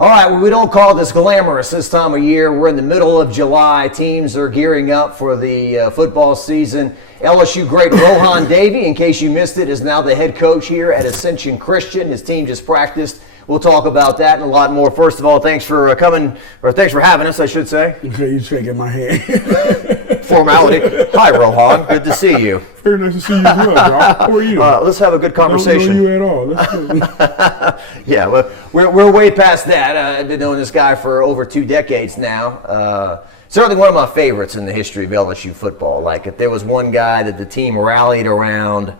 All right, well, we don't call this glamorous this time of year. We're in the middle of July. Teams are gearing up for the football season. LSU great Rohan Davey, in case you missed it, is now the head coach here at Ascension Christian. His team just practiced. We'll talk about that and a lot more. First of all, thanks for coming, or thanks for having us, I should say. Okay, you're shaking my hand. Formality. Hi, Rohan. Good to see you. Very nice to see you as well, Doc. How are you? Let's have a good conversation. I don't know you at all. That's good. Yeah, well, we're way past that. I've been knowing this guy for over 2 decades now. Certainly one of my favorites in the history of LSU football. Like, if there was one guy that the team rallied around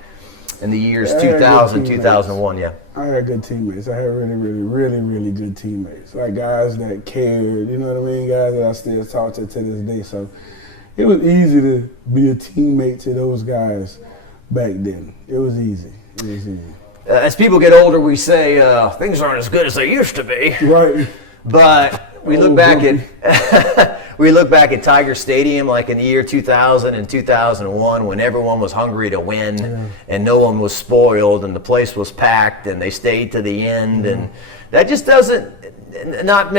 in the years 2000, 2001, yeah. I had good teammates. I had really good teammates. Like guys that cared, you know what I mean? Guys that I still talk to this day. So it was easy to be a teammate to those guys back then. It was easy. As people get older, we say things aren't as good as they used to be. Right. But we look back at Tiger Stadium like in the year 2000 and 2001 when everyone was hungry to win and no one was spoiled and the place was packed and they stayed to the end and that just doesn't not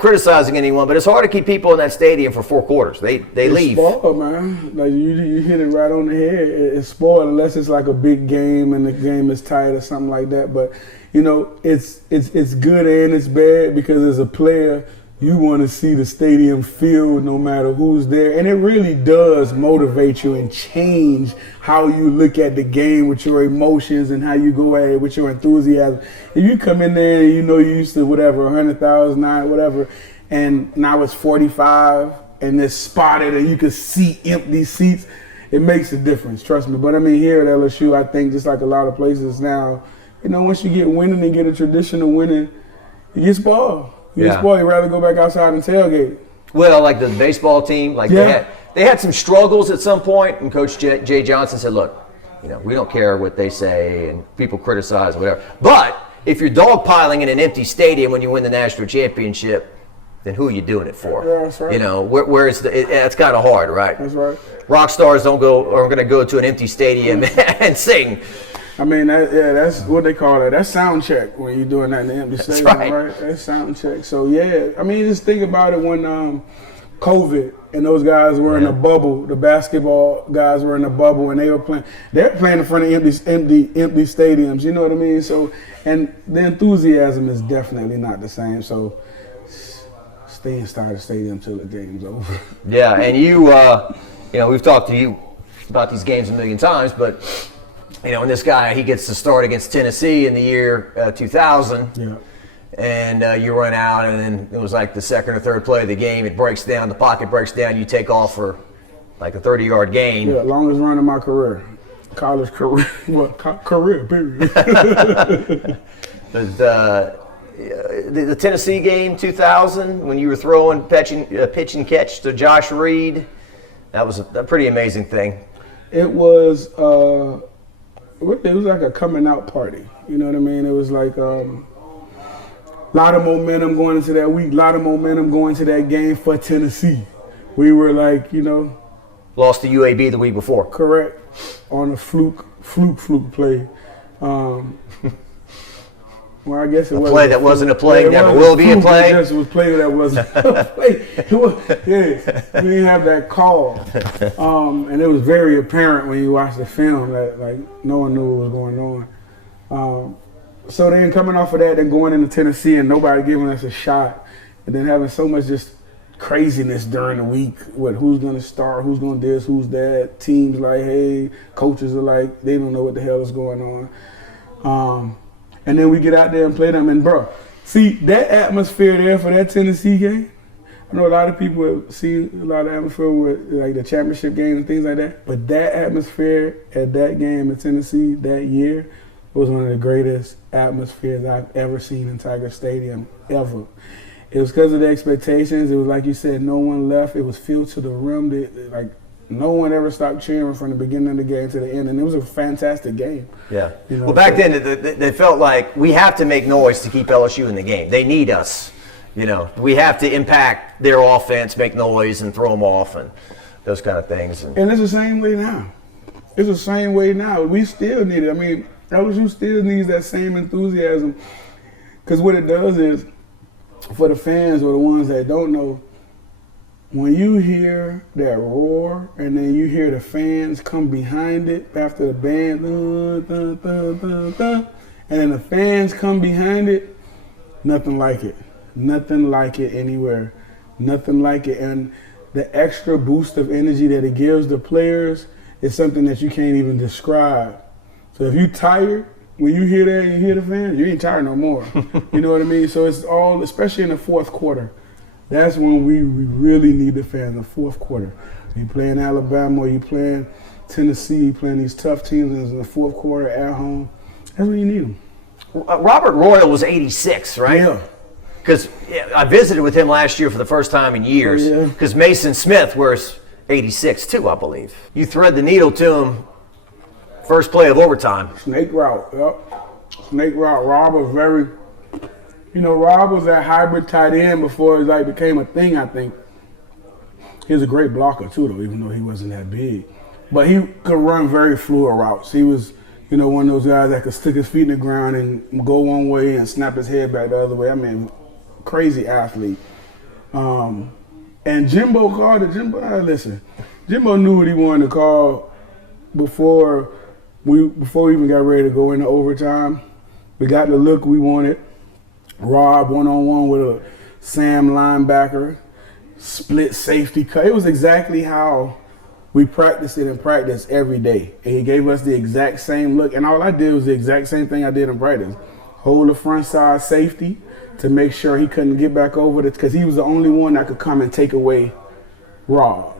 criticizing anyone, but it's hard to keep people in that stadium for 4 quarters. They leave. It's spoiled, man. Like you hit it right on the head. It's spoiled unless it's like a big game and the game is tight or something like that. But you know, it's good and it's bad because as a player, you want to see the stadium filled no matter who's there. And it really does motivate you and change how you look at the game with your emotions and how you go at it with your enthusiasm. If you come in there and you know you used to whatever, 100,000, whatever, and now it's 45 and it's spotted and you can see empty seats, it makes a difference, trust me. But I mean, here at LSU, I think just like a lot of places now, you know, once you get winning and get a tradition of winning, you get spoiled. You'd rather go back outside and tailgate. Well, like the baseball team, like they had some struggles at some point, and Coach Jay Johnson said, "Look, you know, we don't care what they say, and people criticize or whatever. But if you're dogpiling in an empty stadium when you win the national championship, then who are you doing it for? Yeah, that's right. You know, where is it's kind of hard, right? That's right. Rock stars are going to go to an empty stadium and sing." I mean, that's what they call it. That's sound check when you're doing that in the empty stadium, right? That's sound check. So, yeah, I mean, just think about it when COVID and those guys were in a bubble. The basketball guys were in a bubble and they're playing in front of empty stadiums. You know what I mean? So, and the enthusiasm is definitely not the same. So, stay inside the stadium till the game's over. Yeah, and you know, we've talked to you about these games a million times, but you know, and this guy, he gets to start against Tennessee in the year 2000. Yeah. And you run out, and then it was like the second or third play of the game. It breaks down, the pocket breaks down. You take off for like a 30-yard gain. Yeah, longest run of my career, college career, career period. The Tennessee game 2000, when you were throwing pitch and catch to Josh Reed, that was a pretty amazing thing. It was like a coming out party. You know what I mean? It was like lot of momentum going into that week, lot of momentum going into that game for Tennessee. We were like, you know. Lost to UAB the week before. Correct. On a fluke play. Well, I guess it was a play that wasn't a play, never will be a play. Yes, it was a play that wasn't a play. We didn't have that call. And it was very apparent when you watch the film that like no one knew what was going on. So then coming off of that, then going into Tennessee and nobody giving us a shot, and then having so much just craziness during the week with who's going to start, who's going to this, who's that. Teams like, hey, coaches are like, they don't know what the hell is going on. And then we get out there and play them. And, bro, see, that atmosphere there for that Tennessee game, I know a lot of people see a lot of atmosphere with, like, the championship games and things like that. But that atmosphere at that game in Tennessee that year was one of the greatest atmospheres I've ever seen in Tiger Stadium, ever. It was because of the expectations. It was like you said, no one left. It was filled to the rim. Like, no one ever stopped cheering from the beginning of the game to the end, and it was a fantastic game. Yeah. You know, well, back then, they felt like we have to make noise to keep LSU in the game. They need us. You know, we have to impact their offense, make noise, and throw them off, and those kind of things. And it's the same way now. It's the same way now. We still need it. I mean, LSU still needs that same enthusiasm, because what it does is for the fans or the ones that don't know, when you hear that roar and then you hear the fans come behind it after the band, dun, dun, dun, dun, and then the fans come behind it, nothing like it. Nothing like it anywhere. Nothing like it. And the extra boost of energy that it gives the players is something that you can't even describe. So if you're tired, when you hear that and you hear the fans, you ain't tired no more. You know what I mean? So it's all, especially in the fourth quarter, that's when we really need the fans, in the fourth quarter. You playing Alabama or you playing Tennessee, you playing these tough teams in the fourth quarter at home, that's when you need them. Robert Royal was 86, right? Yeah. Because I visited with him last year for the first time in years. Because Mason Smith was 86 too, I believe. You thread the needle to him first play of overtime. Snake route, yep. Snake route. Rob was very, Rob was that hybrid tight end before it became a thing, I think. He was a great blocker too, though, even though he wasn't that big. But he could run very fluid routes. He was, one of those guys that could stick his feet in the ground and go one way and snap his head back the other way. I mean, crazy athlete. And Jimbo called it. Jimbo knew what he wanted to call before we even got ready to go into overtime. We got the look we wanted. Rob one-on-one with a Sam linebacker, split safety cut. It was exactly how we practiced it in practice every day. And he gave us the exact same look. And all I did was the exact same thing I did in practice. Hold the front side safety to make sure he couldn't get back over it, because he was the only one that could come and take away Rob.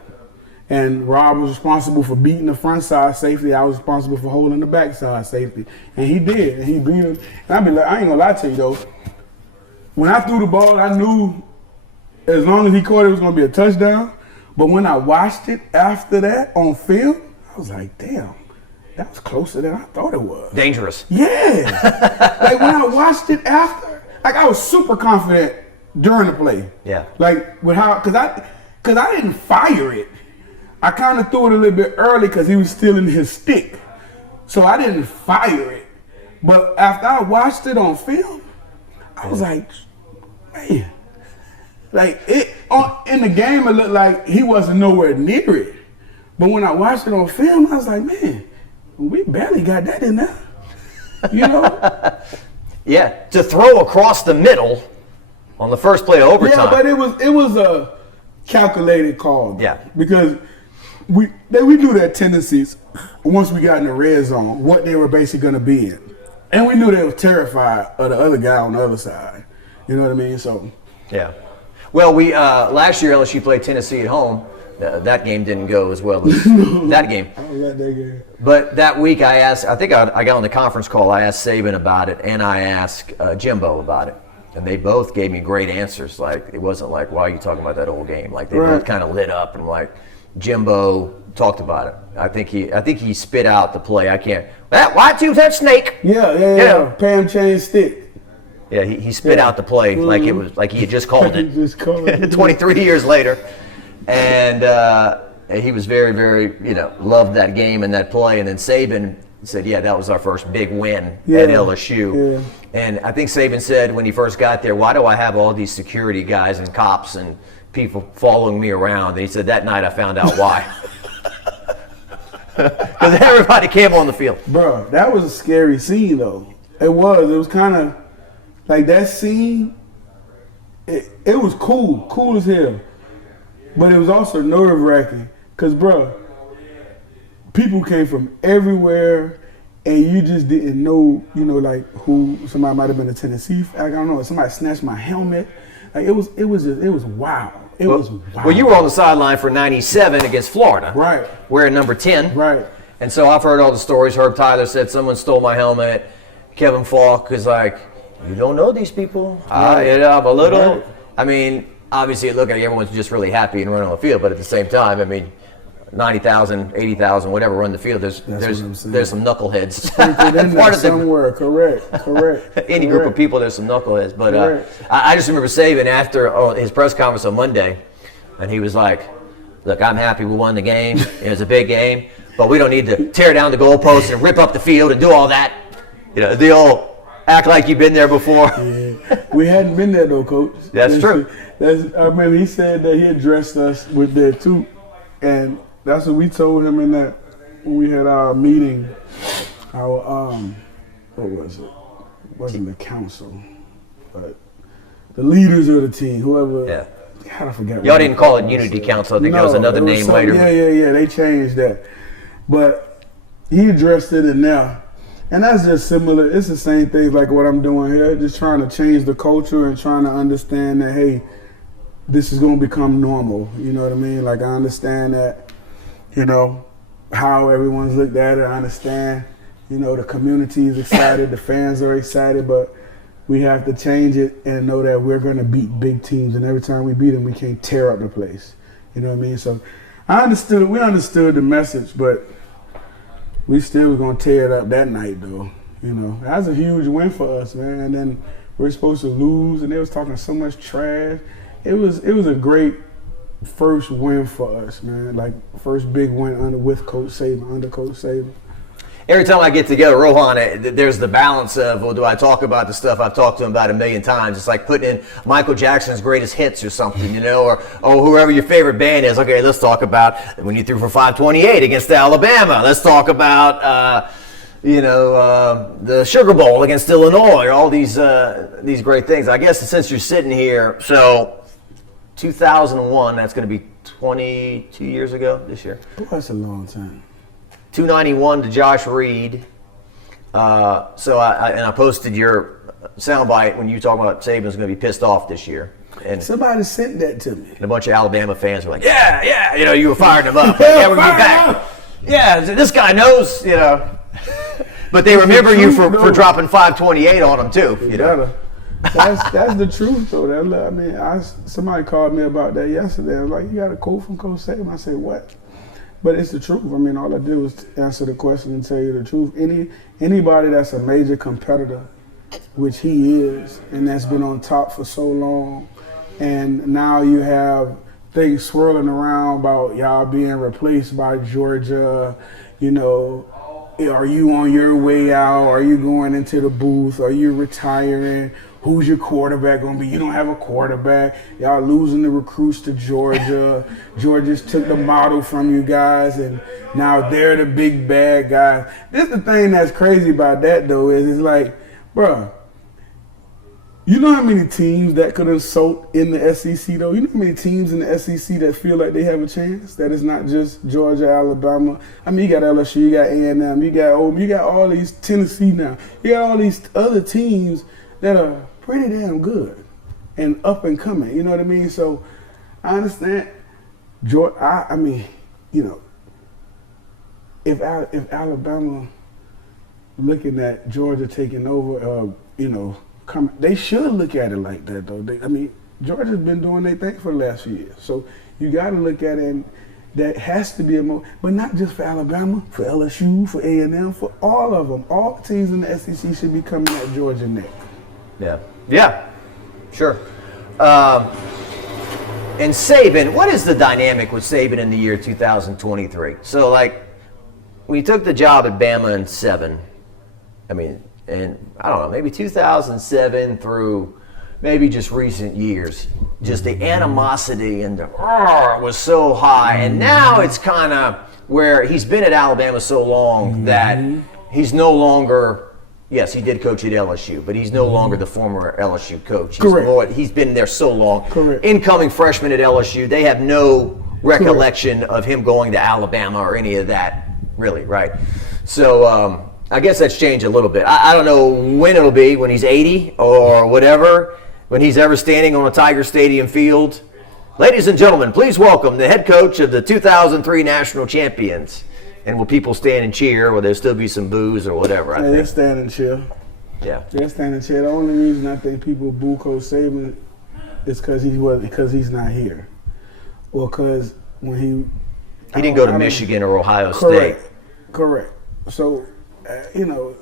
And Rob was responsible for beating the front side safety. I was responsible for holding the back side safety. And he did. And he beat him. And I ain't gonna lie to you though. When I threw the ball, I knew as long as he caught it, it was gonna be a touchdown. But when I watched it after that on film, I was like, damn, that was closer than I thought it was. Dangerous. Yeah. Like when I watched it after, I was super confident during the play. Yeah. Like with how, cause I didn't fire it. I kind of threw it a little bit early because he was still in his stick. So I didn't fire it. But after I watched it on film, I was like, man. Like in the game, it looked like he wasn't nowhere near it. But when I watched it on film, I was like, man, we barely got that in there. Yeah, to throw across the middle on the first play of overtime. Yeah, but it was a calculated call. Yeah. Because we knew their tendencies once we got in the red zone, what they were basically going to be in. And we knew they were terrified of the other guy on the other side. You know what I mean? So. Yeah. Well, we last year LSU played Tennessee at home. That game didn't go as well as that game. I like that game. But that week I got on the conference call, I asked Saban about it, and I asked Jimbo about it. And they both gave me great answers. Like, it wasn't like, why are you talking about that old game? Like, they both kind of lit up, and like, Jimbo talked about it. I think he spit out the play. I can't. Why two touch snake? Yeah. Pam chain stick. Yeah, he spit out the play like it was like he had just called it. Just called it. 23 years later, and he was very, very loved that game and that play. And then Saban said, "Yeah, that was our first big win at LSU." Yeah. And I think Saban said when he first got there, "Why do I have all these security guys and cops and people following me around?" And he said that night I found out why. Because everybody came on the field. Bro, that was a scary scene though. It was kind of like that scene. It was cool as hell, but it was also nerve wracking. Cause bro, people came from everywhere, and you just didn't know, like who. Somebody might have been a Tennessee. I don't know. Somebody snatched my helmet. Like it was wild. It was wild. Well, you were on the sideline for '97 against Florida, right? Wearing number 10, right? And so I've heard all the stories. Herb Tyler said someone stole my helmet. Kevin Falk is like, you don't know these people. I'm a little. Right. I mean, obviously it looked like everyone's just really happy and running on the field, but at the same time, I mean, 90,000, 80,000, whatever run the field. There's some knuckleheads. Part of somewhere, correct. Any group of people, there's some knuckleheads. But I just remember Saban after his press conference on Monday, and he was like, "Look, I'm happy we won the game. It was a big game, but we don't need to tear down the goalposts and rip up the field and do all that. The old Act like you've been there before. Yeah. We hadn't been there though, Coach. That's true. I remember he said that he addressed us with there too, and that's what we told him in that when we had our meeting. Our what was it? It wasn't the council, but the leaders of the team, whoever. Yeah. God, I forgot. Y'all didn't call it Unity Council. I think that was another name later. Yeah. They changed that, but he addressed it in there. And that's just similar. It's the same thing like what I'm doing here, just trying to change the culture and trying to understand that, hey, this is going to become normal. You know what I mean? Like, I understand that, how everyone's looked at it. I understand, the community is excited, the fans are excited, but we have to change it and know that we're going to beat big teams. And every time we beat them, we can't tear up the place. You know what I mean? So we understood the message, but we still was gonna tear it up that night, though. That was a huge win for us, man. And then we're supposed to lose, and they was talking so much trash. It was a great first win for us, man. Like first big win under Coach Saban. Every time I get together, Rohan, there's the balance of, well, do I talk about the stuff I've talked to him about a million times? It's like putting in Michael Jackson's greatest hits or something, or whoever your favorite band is. Okay, let's talk about when you threw for 528 against Alabama. Let's talk about, the Sugar Bowl against Illinois, or all these great things. I guess since you're sitting here, so 2001, that's going to be 22 years ago this year. Boy, that's a long time. 291 to Josh Reed. So I posted your soundbite when you talk about Saban's going to be pissed off this year. And somebody sent that to me. And a bunch of Alabama fans were like, yeah, you were firing them up. Like, yeah, we're going to be back. Yeah, this guy knows, But they remember you for dropping 528 on them too. That's the truth, though. Somebody called me about that yesterday. I was like, you got a quote from Coach Saban? I said, what? But it's the truth. All I did was answer the question and tell you the truth. Anybody that's a major competitor, which he is, and that's been on top for so long, and now you have things swirling around about y'all being replaced by Georgia, are you on your way out? Are you going into the booth? Are you retiring? Who's your quarterback going to be? You don't have a quarterback. Y'all losing the recruits to Georgia. Georgia's took the model from you guys, and now they're the big bad guys. This is the thing that's crazy about that, though, is it's like, bruh, you know how many teams that could insult in the SEC, though? You know how many teams in the SEC that feel like they have a chance? That it's not just Georgia, Alabama. You got LSU, you got A&M, you got all these, Tennessee now. You got all these other teams that are pretty damn good and up and coming. You know what I mean? So I understand. If Alabama looking at Georgia taking over, they should look at it like that, though. Georgia's been doing their thing for the last few years. So you got to look at it, and that has to be but not just for Alabama, for LSU, for A&M, for all of them. All the teams in the SEC should be coming at Georgia next. Yeah, sure. And Saban, what is the dynamic with Saban in the year 2023? So, when you took the job at Bama in 7, and I don't know, maybe 2007 through maybe just recent years, just the animosity and the was so high. And now it's kind of where he's been at Alabama so long that he's no longer, yes, he did coach at LSU, but he's no longer the former LSU coach. He's been there so long. Correct. Incoming freshman at LSU, they have no recollection of him going to Alabama or any of that, really, right? So I guess that's changed a little bit. I don't know when it'll be, when he's 80 or whatever, when he's ever standing on a Tiger Stadium field. Ladies and gentlemen, please welcome the head coach of the 2003 national champions. And will people stand and cheer? Will there still be some boos or whatever? They'll stand and cheer. Yeah. They'll stand and cheer. The only reason I think people boo Coach Saban is because he's not here. Or because when he didn't go to Michigan or Ohio State. Correct. So,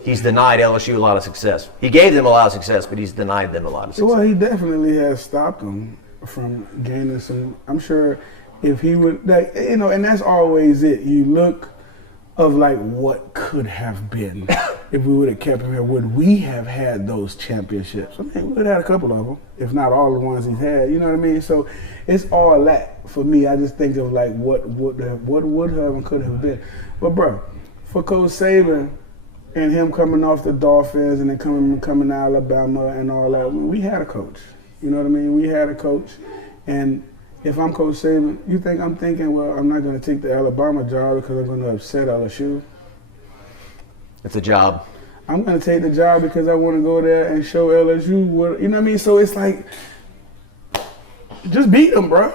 he's denied LSU a lot of success. He gave them a lot of success, but he's denied them a lot of success. Well, he definitely has stopped them from gaining some. I'm sure if he would, and that's always it. You look of what could have been. if we would have kept him here, would we have had those championships? I mean, we would have had a couple of them, if not all the ones he's had. You know what I mean? So it's all that for me. I just think of like what would have and could have been. But bro, for Coach Saban and him coming off the Dolphins and then coming to Alabama and all that, we had a coach. You know what I mean? We had a coach, and if I'm Coach Saban, you think I'm thinking, well, I'm not going to take the Alabama job because I'm going to upset LSU? It's a job. I'm going to take the job because I want to go there and show LSU what, you know what I mean? So it's like, just beat them, bro.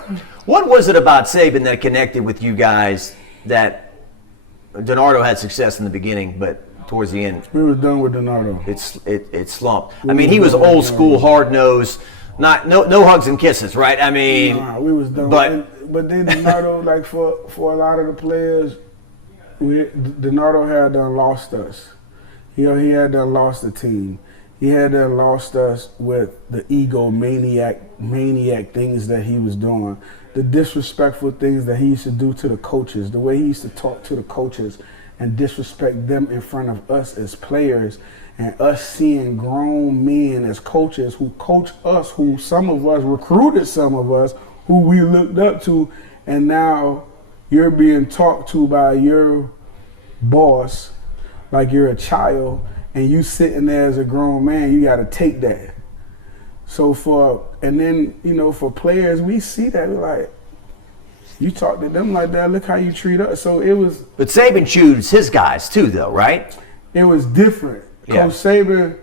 What was it about Saban that connected with you guys that DiNardo had success in the beginning, but towards the end? We was done with DiNardo. It slumped. I mean, he was old school, hard nosed, no hugs and kisses, right? I mean, we was done. But then DiNardo, like for a lot of the players, DiNardo had done lost us. He had done lost the team. He had done lost us with the ego maniac things that he was doing, the disrespectful things that he used to do to the coaches, the way he used to talk to the coaches and disrespect them in front of us as players, and us seeing grown men as coaches who coach us, who some of us recruited, some of us who we looked up to, and now you're being talked to by your boss like you're a child, and you sitting there as a grown man, you got to take that. So for players, we see that, we're like, you talk to them like that, look how you treat us. So it was. But Saban chooses his guys too, though, right? It was different. Yeah. Coach Saban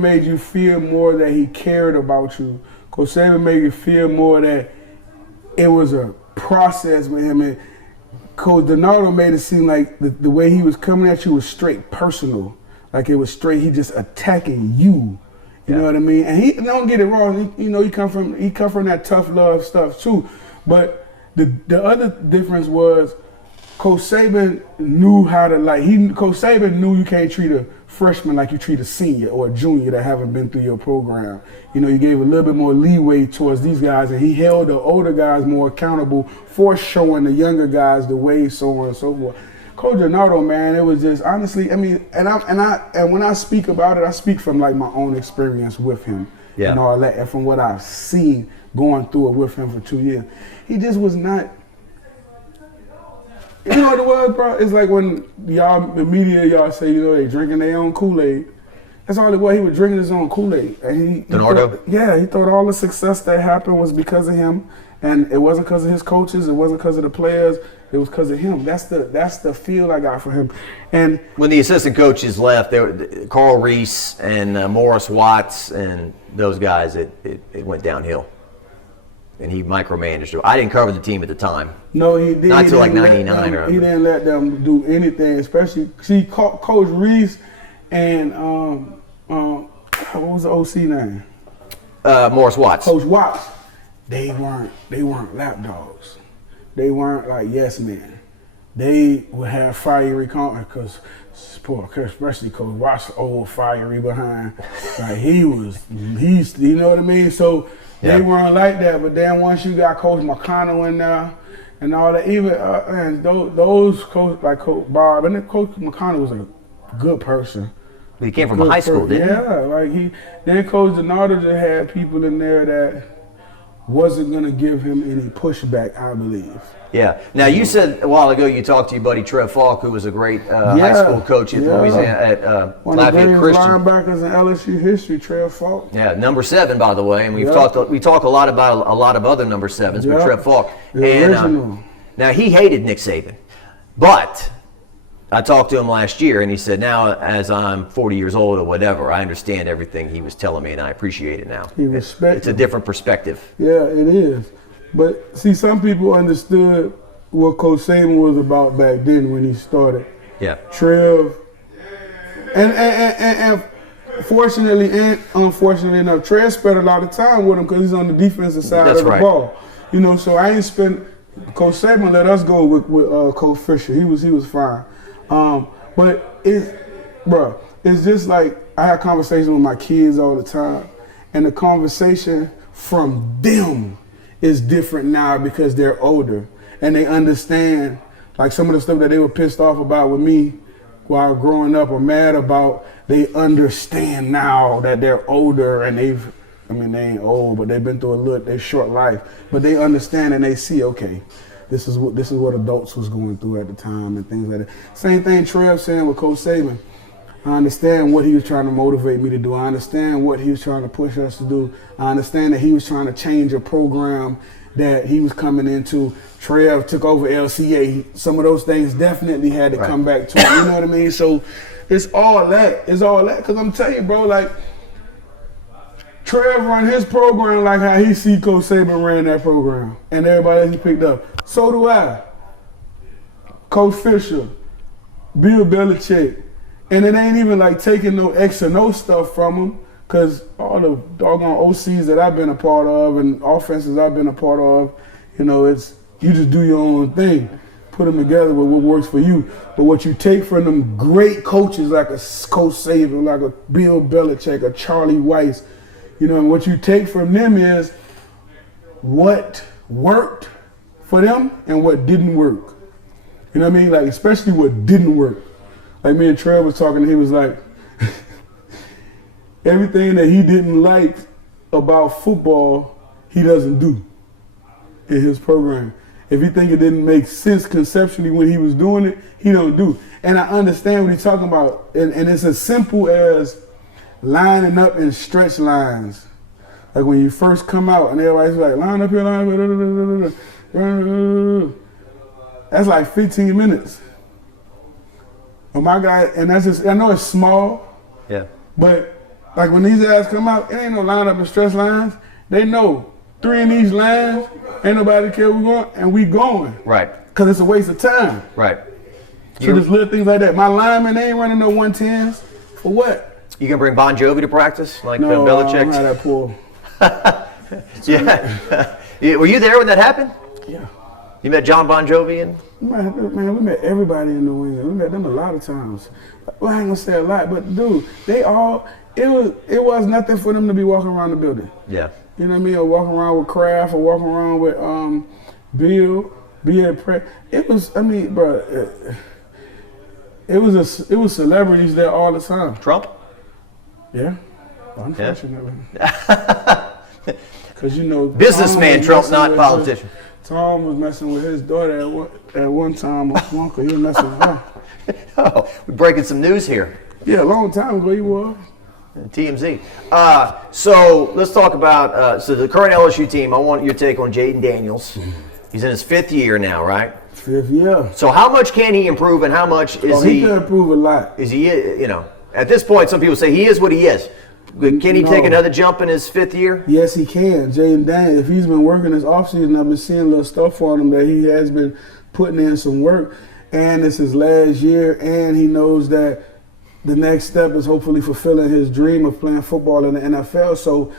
made you feel more that he cared about you. Coach Saban made you feel more that it was a process with him. And Coach DiNardo made it seem like the way he was coming at you was straight personal. Like it was straight, he just attacking you. You know what I mean? And he, don't get it wrong, he come from that tough love stuff too. But the other difference was Coach Saban knew how to Coach Saban knew you can't treat a freshman like you treat a senior or a junior that haven't been through your program. You gave a little bit more leeway towards these guys, and he held the older guys more accountable for showing the younger guys the way, so on and so forth. Coach DiNardo, man, it was just honestly, I mean, and when I speak about it, I speak from like my own experience with him and all that, and from what I've seen going through it with him for 2 years. He just was not. You know what it was, bro? It's like when the media say, they drinking their own Kool-Aid. That's all it was. He was drinking his own Kool-Aid. And he thought all the success that happened was because of him. And it wasn't because of his coaches. It wasn't because of the players. It was because of him. That's the feel I got for him. And when the assistant coaches left, there were Carl Reese and Morris Watts and those guys, it went downhill. And he micromanaged it. I didn't cover the team at the time. No, he didn't. Not until like 99. He didn't let them do anything, especially Coach Reese and what was the OC name? Morris Watts. Coach Watts. They weren't lapdogs. They weren't like yes men. They would have fiery comments because especially Coach Watts, old fiery behind. Like he's you know what I mean? So they weren't like that, but then once you got Coach McConnell in there and all that, even and those coach like Coach Bob, and then Coach McConnell was a good person. He came from a high school, didn't he? Yeah, then Coach DiNardo just had people in there that wasn't gonna give him any pushback, I believe. Yeah. Now you said a while ago you talked to your buddy Trev Falk, who was a great high school coach at Louisiana at one of the Lafayette greatest Christian. linebackers in LSU history, Trev Falk. Yeah, number 7, by the way, and we talk a lot about a lot of other number 7s, but Trev Falk. Original. Now he hated Nick Saban, but I talked to him last year, and he said, now as I'm 40 years old or whatever, I understand everything he was telling me, and I appreciate it now. It's a different perspective. Yeah, it is. But see, some people understood what Coach Saban was about back then when he started. Yeah. Trev, and fortunately and unfortunately enough, Trev spent a lot of time with him because he's on the defensive side of the ball. So I ain't spent. Coach Saban let us go with Coach Fisher. He was fine. But it's just like I have conversations with my kids all the time, and the conversation from them is different now because they're older and they understand like some of the stuff that they were pissed off about with me while growing up are mad about, they understand now that they're older and they ain't old, but they've been through their short life, but they understand and they see, okay, this is what adults was going through at the time and things like that. Same thing Trev saying with Coach Saban. I understand what he was trying to motivate me to do. I understand what he was trying to push us to do. I understand that he was trying to change a program that he was coming into. Trev took over LCA. Some of those things definitely had to come back to him. You know what I mean? So it's all that. It's all that. Because I'm telling you, bro, like, Trev run his program like how he see Coach Saban ran that program. And everybody else he picked up. So do I. Coach Fisher, Bill Belichick. And it ain't even like taking no X or no stuff from him, because all the doggone OCs that I've been a part of and offenses I've been a part of, you know, it's you just do your own thing. Put them together with what works for you. But what you take from them great coaches like a Coach Saban, like a Bill Belichick, a Charlie Weiss, you know, and what you take from them is what worked for them and what didn't work. You know what I mean? Like, especially what didn't work. Like me and Trev was talking, and he was like, everything that he didn't like about football, he doesn't do in his program. If he think it didn't make sense conceptually when he was doing it, he don't do. And I understand what he's talking about. And it's as simple as lining up in stretch lines. Like when you first come out and everybody's like, line up here, line up. That's like 15 minutes. But my guy, and that's just, I know it's small. Yeah. But like when these guys come out, it ain't no line up in stretch lines. They know 3 in these lines, ain't nobody care we're going, and we going. Right. Because it's a waste of time. Right. So there's little things like that. My linemen, they ain't running no 110s. For what? You can bring Bon Jovi to practice, like no, Belichick? I'm not that poor. Yeah. Were you there when that happened? Yeah. You met John Bon Jovi and? Man, we met everybody in New England. We met them a lot of times. Well, I ain't gonna say a lot, but dude, it was nothing for them to be walking around the building. Yeah. You know what I mean? Or walking around with Kraft, or walking around with Bill at press. It was, I mean, bro, it was celebrities there all the time. Trump? Yeah. Unfortunately. Because you know, businessman Trump, not politician. Tom was messing with his daughter at one time. Uncle, he was messing with her. Oh, we're breaking some news here. Yeah, a long time ago he was. TMZ. So let's talk about so the current LSU team. I want your take on Jaden Daniels. He's in his 5th year now, right? 5th year. So how much can he improve, and how much is he? He can improve a lot. Is he? You know, at this point, some people say he is what he is. Can he take another jump in his 5th year? Yes, he can. Jaden Daniels, if he's been working this offseason, I've been seeing little stuff on him that he has been putting in some work, and it's his last year, and he knows that the next step is hopefully fulfilling his dream of playing football in the NFL. So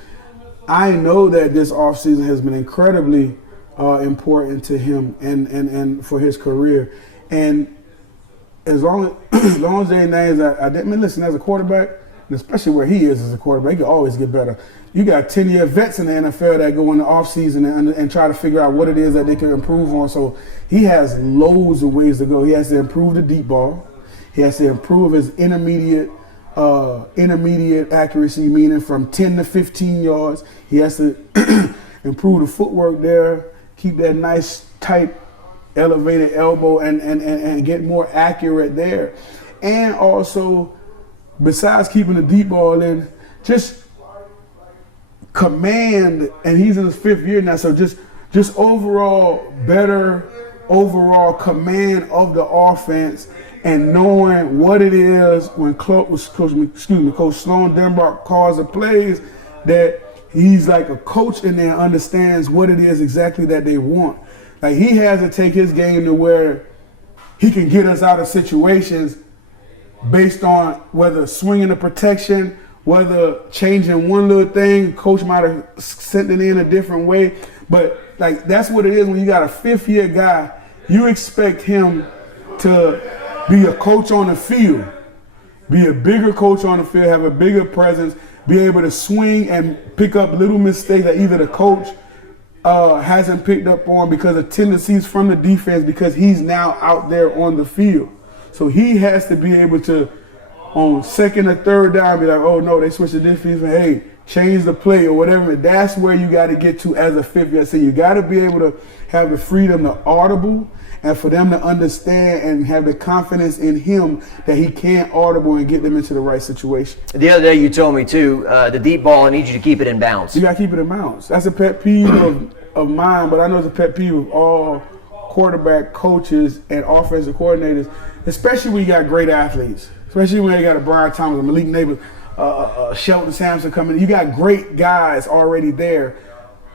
I know that this offseason has been incredibly important to him and for his career. And as long as Jaden Daniels, I didn't listen, as a quarterback, and especially where he is as a quarterback, he can always get better. You got 10-year vets in the NFL that go in the offseason and try to figure out what it is that they can improve on. So he has loads of ways to go. He has to improve the deep ball. He has to improve his intermediate accuracy, meaning from 10 to 15 yards. He has to improve the footwork there, keep that nice, tight, elevated elbow, and get more accurate there. And also, besides keeping the deep ball in, just command, and he's in his 5th year now, so just overall better overall command of the offense, and knowing what it is when Coach Sloan Denbrock calls the plays, that he's like a coach in there, understands what it is exactly that they want. Like, he has to take his game to where he can get us out of situations based on whether swinging the protection, whether changing one little thing, coach might have sent it in a different way. But like, that's what it is when you got a 5th year guy. You expect him to be a coach on the field, be a bigger coach on the field, have a bigger presence, be able to swing and pick up little mistakes that either the coach hasn't picked up on because of tendencies from the defense, because he's now out there on the field. So he has to be able to, on second or third down, be like, oh no, they switched to this defense. Hey, change the play or whatever. That's where you got to get to as a fifth year. So you got to be able to have the freedom to audible, and for them to understand and have the confidence in him that he can audible and get them into the right situation. The other day you told me too, the deep ball, I need you to keep it in bounds. You got to keep it in bounds. That's a pet peeve of mine, but I know it's a pet peeve of all quarterback coaches and offensive coordinators, especially when you got great athletes, especially when you got a Brian Thomas, a Malik Neighbors, Shelton Sampson coming. You got great guys already there.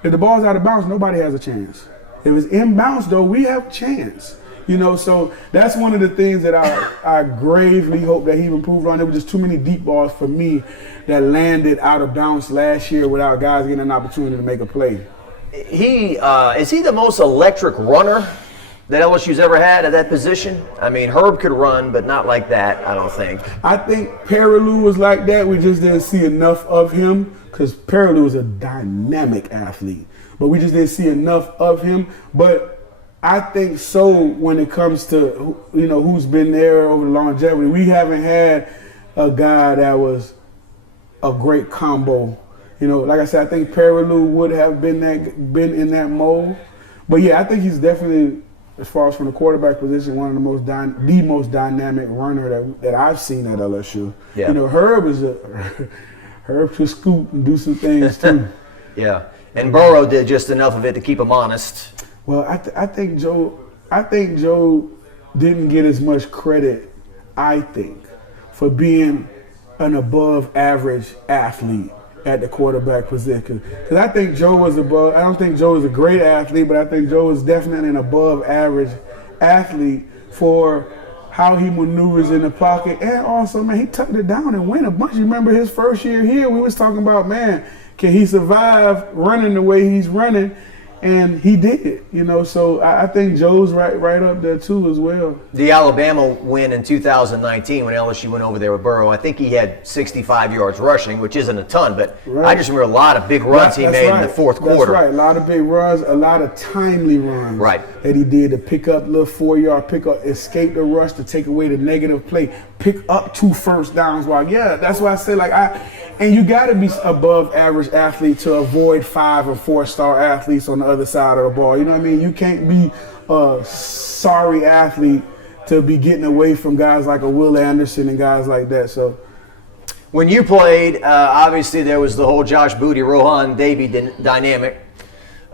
If the ball's out of bounds, nobody has a chance. If it's in bounds, though, we have a chance. You know, so that's one of the things that I gravely hope that he improved on. There were just too many deep balls for me that landed out of bounds last year without guys getting an opportunity to make a play. Is he the most electric runner that LSU's ever had at that position? I mean, Herb could run, but not like that, I don't think. I think Perilou was like that. We just didn't see enough of him because Perilou was a dynamic athlete. But we just didn't see enough of him. But I think so when it comes to, you know, who's been there over the longevity. We haven't had a guy that was a great combo. You know, like I said, I think Perilou would have been in that mold. But yeah, I think he's definitely, as far as from the quarterback position, one of the most dynamic runner that I've seen at LSU. Yeah. You know, Herb could scoot and do some things too. Yeah. And Burrow did just enough of it to keep him honest. Well, I think Joe didn't get as much credit, I think, for being an above average athlete at the quarterback position. Because I think Joe was above. I don't think Joe was a great athlete, but I think Joe was definitely an above average athlete for how he maneuvers in the pocket, and also, man, he tucked it down and went a bunch. You remember his first year here, we was talking about, man, can he survive running the way he's running? And he did, you know, so I think Joe's right up there too as well. The Alabama win in 2019 when LSU went over there with Burrow, I think he had 65 yards rushing, which isn't a ton, but right. I just remember a lot of big runs he made in the fourth quarter. That's right, a lot of big runs, a lot of timely runs that he did to pick up little 4-yard pickup, escape the rush to take away the negative play, pick up 2 first downs. Yeah, that's why I say and you got to be above average athlete to avoid 5 or 4-star athletes on the other side of the ball. You know what I mean? You can't be a sorry athlete to be getting away from guys like a Will Anderson and guys like that. So, when you played, obviously there was the whole Josh Booty, Rohan Davey dynamic.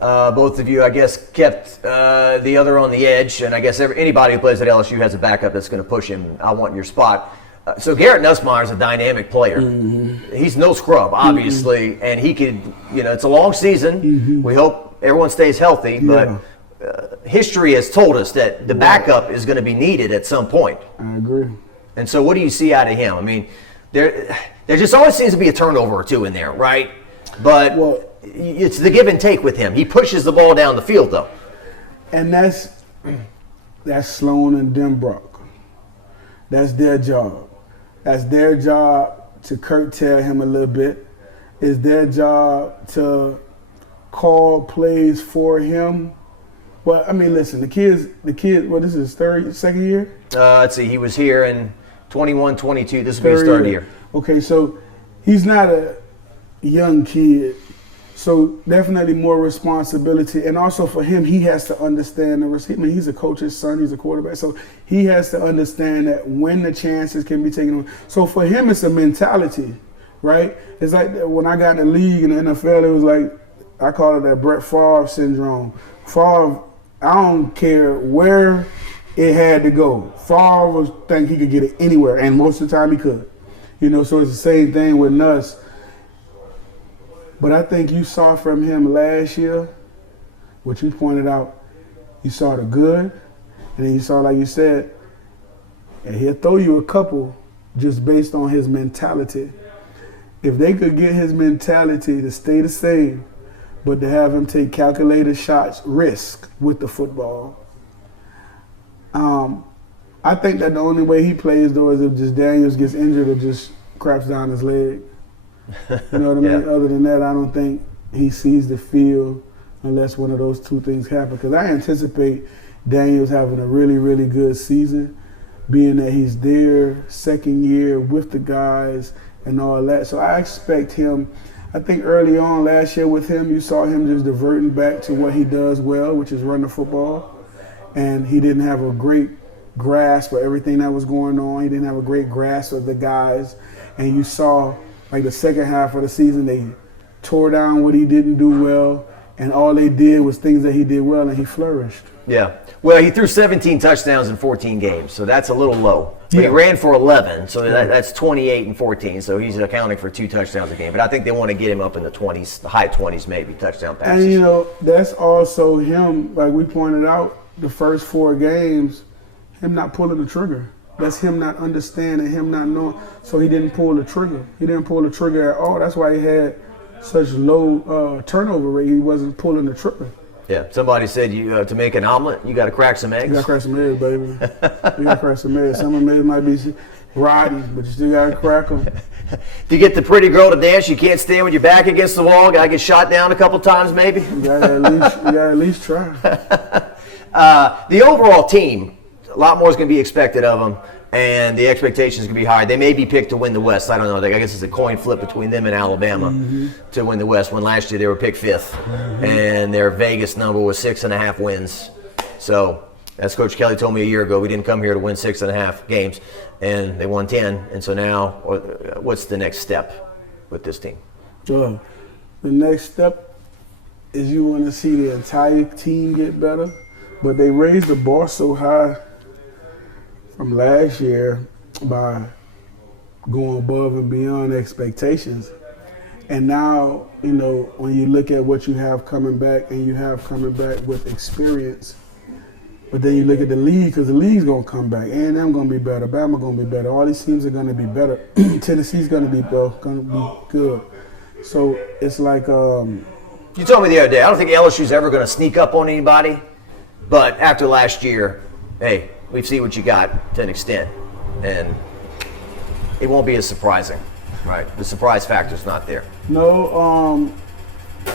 Both of you, I guess, kept the other on the edge, and I guess anybody who plays at LSU has a backup that's going to push him. I want your spot. So Garrett Nussmeier is a dynamic player. Mm-hmm. He's no scrub, obviously, and he could, you know, it's a long season. Mm-hmm. We hope everyone stays healthy, but history has told us that the backup is going to be needed at some point. I agree. And so what do you see out of him? I mean, there just always seems to be a turnover or two in there, right? But it's the give and take with him. He pushes the ball down the field, though. And that's Sloan and Denbrock. That's their job. That's their job to curtail him a little bit. It's their job to call plays for him. Well, I mean, listen, the kid, well, this is his second year? Let's see, he was here in 21-22. This will be his third year. Okay, so he's not a young kid. So definitely more responsibility. And also for him, he has to understand the receiver. I mean, he's a coach's son, he's a quarterback. So he has to understand that when the chances can be taken on. So for him, it's a mentality, right? It's like when I got in the league in the NFL, it was like, I call it that Brett Favre syndrome. Favre, I don't care where it had to go. Favre was think he could get it anywhere, and most of the time he could. You know, so it's the same thing with Nuss. But I think you saw from him last year, what you pointed out, you saw the good, and then you saw, like you said, and he'll throw you a couple just based on his mentality. If they could get his mentality to stay the same, but to have him take calculated shots, risk with the football, I think that the only way he plays, though, is if just Daniels gets injured or just craps down his leg. You know what I mean? Yeah. Other than that, I don't think he sees the field unless one of those two things happen. Because I anticipate Daniels having a really, really good season. being that he's there, second year with the guys and all that. So I expect him. I think early on last year with him, you saw him just diverting back to what he does well, which is run the football. And he didn't have a great grasp of everything that was going on. He didn't have a great grasp of the guys. And you saw, like, the second half of the season, they tore down what he didn't do well, and all they did was things that he did well, and he flourished. Yeah. Well, he threw 17 touchdowns in 14 games, so that's a little low. But he ran for 11, so that's 28 and 14, so he's accounting for 2 touchdowns a game. But I think they want to get him up in the 20s, the high 20s maybe, touchdown passes. And, you know, that's also him, like we pointed out, the first 4 games, him not pulling the trigger. That's him not understanding, him not knowing. So he didn't pull the trigger. He didn't pull the trigger at all. That's why he had such low turnover rate. He wasn't pulling the trigger. Yeah, somebody said you to make an omelet, you got to crack some eggs. You got to crack some eggs, baby. You got to crack some eggs. Some of them eggs might be rotten, but you still got to crack them. To get the pretty girl to dance, you can't stand with your back against the wall. Got to get shot down a couple times, maybe. You got to at least try. The overall team, a lot more is going to be expected of them, and the expectations going to be high. They may be picked to win the West. I don't know. I guess it's a coin flip between them and Alabama to win the West. When last year they were picked 5th, and their Vegas number was 6.5 wins. So, as Coach Kelly told me a year ago, we didn't come here to win 6.5 games, and they won 10. And so now, what's the next step with this team? The next step is you want to see the entire team get better, but they raised the bar so high from last year by going above and beyond expectations. And now, you know, when you look at what you have coming back, and you have coming back with experience, but then you look at the league, because the league's going to come back. A&M going to be better. Bama going to be better. All these teams are going to be better. Tennessee's going to be good. So it's like you told me the other day, I don't think LSU's ever going to sneak up on anybody, but after last year, hey, we've seen what you got to an extent, and it won't be as surprising, right? The surprise factor's not there. No,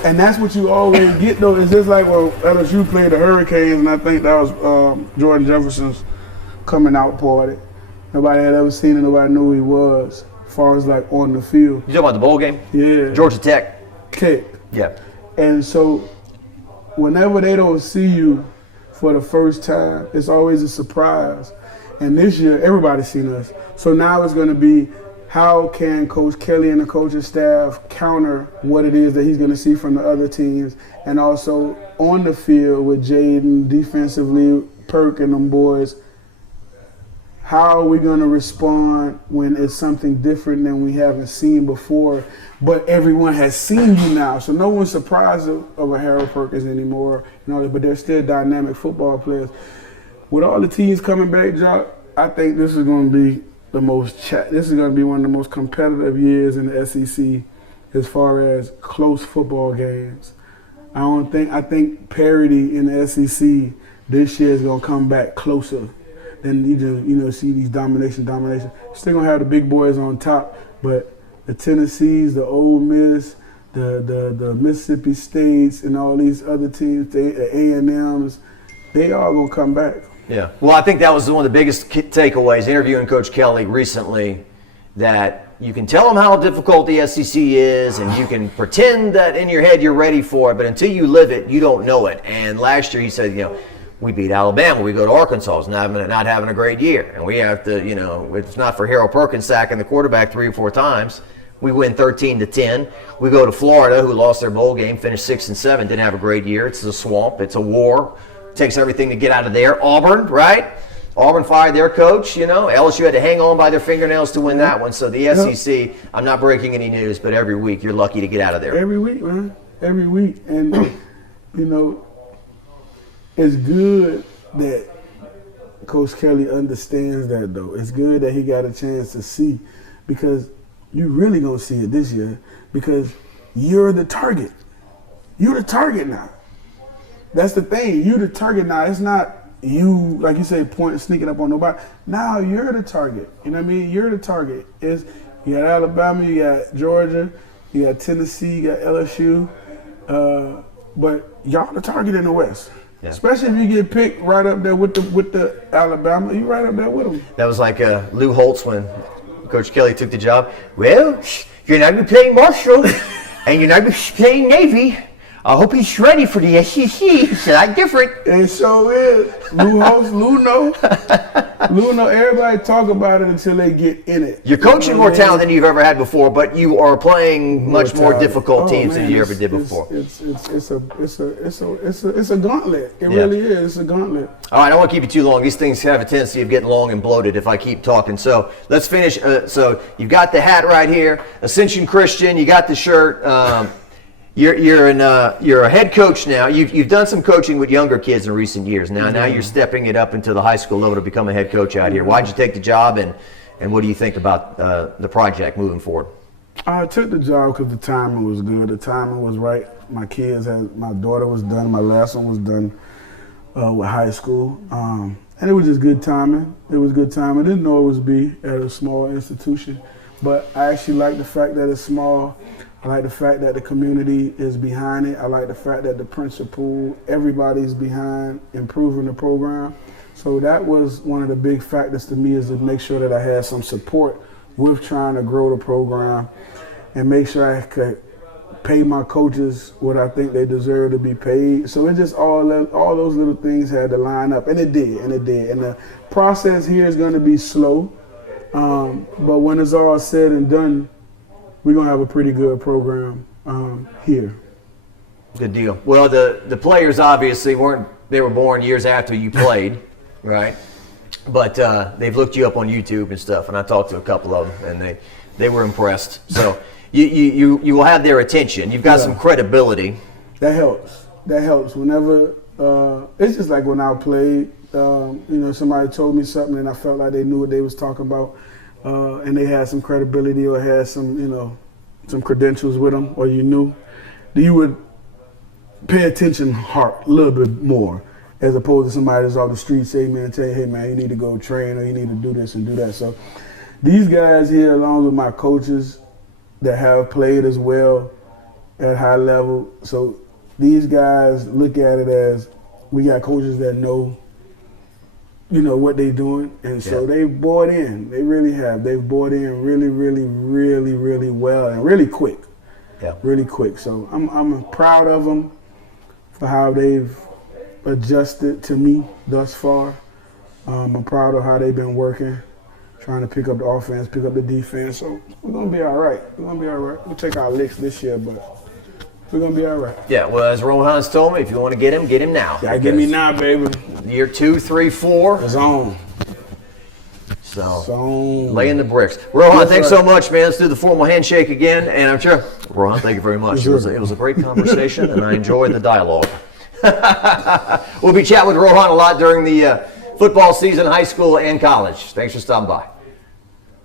and that's what you always get, though. It's just like when LSU played the Hurricanes, and I think that was Jordan Jefferson's coming out party. Nobody had ever seen it. Nobody knew who he was, as far as like on the field. You talking about the bowl game? Yeah. Georgia Tech? Kick. Yeah. And so whenever they don't see you for the first time, it's always a surprise. And this year, everybody's seen us. So now it's going to be, how can Coach Kelly and the coaching staff counter what it is that he's going to see from the other teams? And also on the field with Jaden, defensively, Perk and them boys, how are we going to respond when it's something different than we haven't seen before, but everyone has seen you now? So no one's surprised of a Harold Perkins anymore, you know, but they're still dynamic football players. With all the teams coming back, Jock, I think this is going to be this is going to be one of the most competitive years in the SEC as far as close football games. I think parity in the SEC this year is going to come back closer than you just, see these domination. Still going to have the big boys on top, but the Tennessees, the Ole Miss, the Mississippi States, and all these other teams, the A&Ms, they all going to come back. Yeah. Well, I think that was one of the biggest takeaways interviewing Coach Kelly recently, that you can tell them how difficult the SEC is, and you can pretend that in your head you're ready for it, but until you live it, you don't know it. And last year he said, we beat Alabama, we go to Arkansas, it's not having a great year. And we have to, it's not for Harold Perkins sacking the quarterback 3 or 4 times. We win 13-10. We go to Florida, who lost their bowl game, finished 6-7, didn't have a great year. It's a swamp, it's a war. Takes everything to get out of there. Auburn, right? Auburn fired their coach, LSU had to hang on by their fingernails to win that one. So the SEC, I'm not breaking any news, but every week you're lucky to get out of there. Every week, man. Every week. And, it's good that Coach Kelly understands that, though. It's good that he got a chance to see, because you really going to see it this year, because you're the target. You're the target now. That's the thing. You're the target now. It's not you, like you say, sneaking up on nobody. Now you're the target. You know what I mean? You're the target. You got Alabama, you got Georgia, you got Tennessee, you got LSU. But y'all the target in the West. Yeah. Especially if you get picked right up there with the Alabama, you right up there with them. That was like Lou Holtz when Coach Kelly took the job. Well, you're not going to be playing Marshall, and you're not going to be playing Navy. I hope he's ready for the SEC. It's a lot different. And so is. Lou Holtz, Lou know. Lou know. Everybody talk about it until they get in it. You're coaching more talent than you've ever had before, but you are playing much more difficult teams than you ever did before. It's a gauntlet. It really is. It's a gauntlet. All right, I don't want to keep you too long. These things have a tendency of getting long and bloated if I keep talking. So let's finish. So you've got the hat right here, Ascension Christian. You got the shirt. You're a head coach now. You've done some coaching with younger kids in recent years. Now you're stepping it up into the high school level to become a head coach out here. Why'd you take the job, and what do you think about the project moving forward? I took the job because the timing was good. The timing was right. My daughter was done. My last one was done with high school, and it was just good timing. It was good timing. I didn't know it was be at a small institution, but I actually like the fact that it's small. I like the fact that the community is behind it. I like the fact that the principal, everybody's behind improving the program. So that was one of the big factors to me, is to make sure that I had some support with trying to grow the program and make sure I could pay my coaches what I think they deserve to be paid. So it just all those little things had to line up, and it did. And the process here is going to be slow, but when it's all said and done, we're going to have a pretty good program here. Good deal. Well, the players obviously were born years after you played, right? But they've looked you up on YouTube and stuff, and I talked to a couple of them, and they were impressed. So you will have their attention. You've got some credibility. That helps. That helps. Whenever it's just like when I played, somebody told me something and I felt like they knew what they was talking about. And they had some credibility or had some, some credentials with them, or you would pay attention a little bit more, as opposed to somebody that's off the street saying, man, tell you, hey man, you need to go train, or you need to do this and do that. So these guys here, along with my coaches that have played as well at high level, so these guys look at it as we got coaches that know what they're doing, and so they bought in. They really have. They've bought in really, really, really, really well, and really quick. Yeah. Really quick. So I'm proud of them for how they've adjusted to me thus far. I'm proud of how they've been working, trying to pick up the offense, pick up the defense. So we're gonna be all right. We'll take our licks this year, but we're going to be all right. Yeah, well, as Rohan's told me, if you want to get him now. Yeah, get me now, baby. Year 2, 3, 4. It's on. So, laying the bricks. Rohan, thanks so much, man. Let's do the formal handshake again. And I'm sure, Rohan, thank you very much. It was a great conversation, and I enjoyed the dialogue. We'll be chatting with Rohan a lot during the football season, high school and college. Thanks for stopping by.